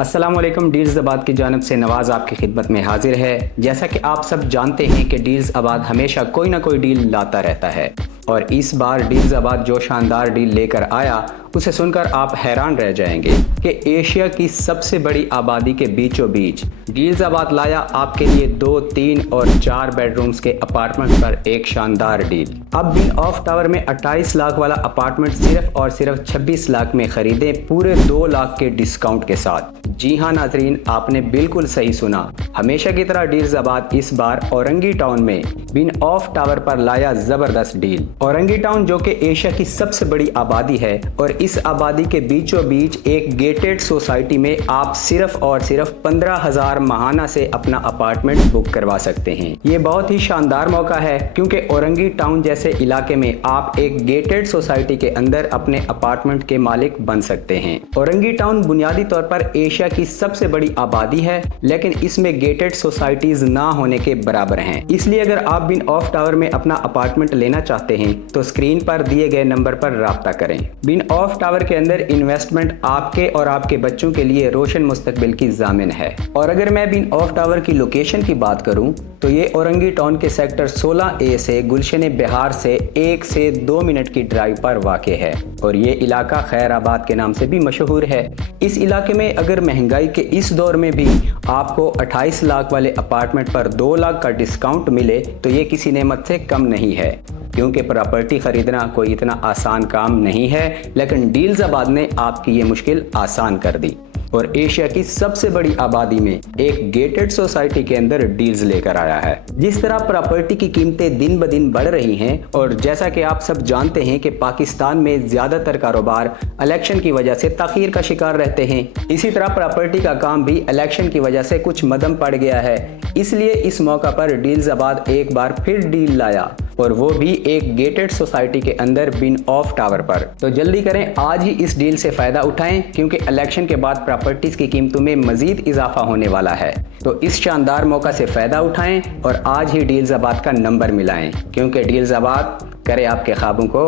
अस्सलाम वालेकुम। डील्स आबाद की जानब से नवाज़ आपकी खिदमत में हाजिर है। जैसा कि आप सब जानते हैं कि डील्स आबाद हमेशा कोई ना कोई डील लाता रहता है और इस बार डील्स आबाद जो शानदार डील लेकर आया उसे सुनकर आप हैरान रह जाएंगे कि एशिया की सबसे बड़ी आबादी के बीचों बीच डील्स आबाद लाया आपके लिए 2, 3 और 4 बेडरूम्स के अपार्टमेंट पर एक शानदार डील। अब बिन ऑफ टावर में 28 लाख वाला अपार्टमेंट सिर्फ और सिर्फ 26 लाख में खरीदें, पूरे 2 लाख के डिस्काउंट के साथ। जी हाँ नाजरीन, आपने बिल्कुल सही सुना। हमेशा की तरह डील्स आबाद इस बार औरंगी टाउन में बिन ऑफ टावर पर लाया जबरदस्त डील। औरंगी टाउन जो कि एशिया की सबसे बड़ी आबादी है और इस आबादी के बीचों बीच एक गेटेड सोसाइटी में आप सिर्फ और सिर्फ 15,000 महाना से अपना अपार्टमेंट बुक करवा सकते हैं। ये बहुत ही शानदार मौका है क्योंकि औरंगी टाउन जैसे इलाके में आप एक गेटेड सोसाइटी के अंदर अपने अपार्टमेंट के मालिक बन सकते हैं। औरंगी टाउन बुनियादी तौर पर एशिया की सबसे बड़ी आबादी है, लेकिन इसमें गेटेड सोसाइटीज ना होने के बराबर हैं। इसलिए अगर आप बिन ऑफ टावर में अपना अपार्टमेंट लेना चाहते हैं तो स्क्रीन पर दिए गए नंबर पर राब्ता करें। बिन ऑफ टावर के अंदर इन्वेस्टमेंट आपके और आपके बच्चों के लिए रोशन मुस्तकबिल की जामिन है। और अगर मैं बिन ऑफ टावर की लोकेशन की बात करूं तो ये औरंगी टाउन के सेक्टर 16A से गुलशन बिहार से 1 से 2 मिनट की ड्राइव पर वाक़ है और ये इलाका खैराबाद के नाम से भी मशहूर है। इस इलाके में अगर महंगाई के इस दौर में भी आपको 28 लाख वाले अपार्टमेंट पर 2 लाख का डिस्काउंट मिले तो ये किसी नेमत से कम नहीं है, क्योंकि प्रॉपर्टी खरीदना कोई इतना आसान काम नहीं है। लेकिन डील्स आबाद ने आपकी ये मुश्किल आसान कर दी और एशिया की सबसे बड़ी आबादी में एक गेटेड सोसाइटी के अंदर डील्स लेकर आया है। जिस तरह प्रॉपर्टी की कीमतें दिन ब दिन बढ़ रही हैं और जैसा कि आप सब जानते हैं कि पाकिस्तान में ज़्यादातर कारोबार इलेक्शन की वजह से ताख़ीर का शिकार रहते हैं, इसी तरह प्रॉपर्टी का काम भी इलेक्शन की वजह से कुछ मदम पड़ गया है। इसलिए इस मौका पर डील्स आबाद एक बार फिर डील लाया और वो भी एक गेटेड सोसाइटी के अंदर बिन ऑफ टावर पर। तो जल्दी करें, आज ही इस डील से फ़ायदा उठाएं क्योंकि इलेक्शन के बाद प्रॉपर्टीज़ की कीमतों में मज़ीद इजाफा होने वाला है। तो इस शानदार मौका से फ़ायदा उठाएं और आज ही डील्स आबाद का नंबर मिलाएं, क्योंकि डील्स आबाद करे आपके ख्वाबों को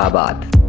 आबाद।